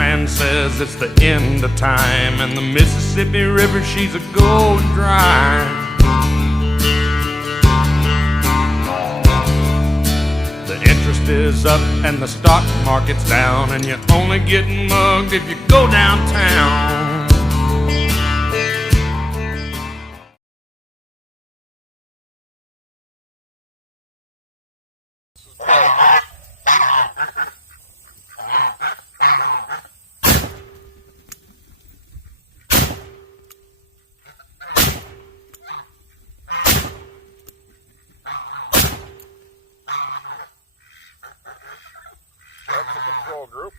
man says it's the end of time, and the Mississippi River, she's a going dry. The interest is up and the stock market's down, and you're only getting mugged if you go downtown. That's the control group.